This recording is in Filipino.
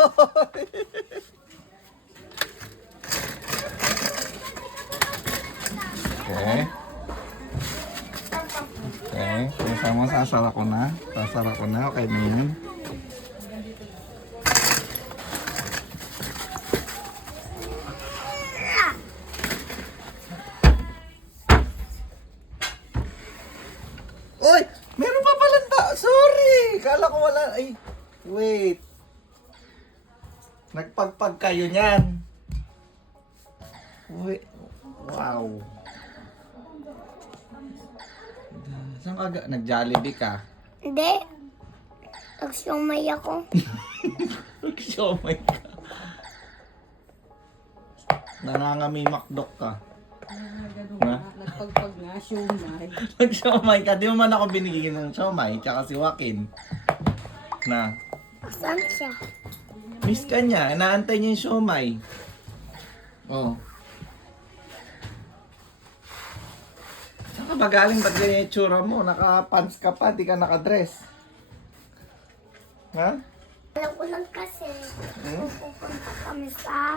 Okay. Okay. Kaya mo, sasara ko na. Sasara ko na. Okay, Min. Uy! Meron pa palang sorry! Kala ko wala. Ay, wait. Nagpagpag kayo niyan. Wait. Wow. Saan ka? Nag-Jollibee ka? Hindi. Nag-siomay ako. Nag-siomay ka. Nangangami makdok ka. Ha? Nagpagpag nga, siomay. Nag-siomay ka. Di mo man ako binigyan ng siomay. Tsaka si Joaquin. Na. Saan siya? Miss ka niya. Inaantay niya yung siomay. Oh. Saan ka ba galing? Ba't ganyan yung tsura mo? Naka-pants ka pa. Di ka naka-dress. Ha? Alam ko lang kasi. Pupunta kami sa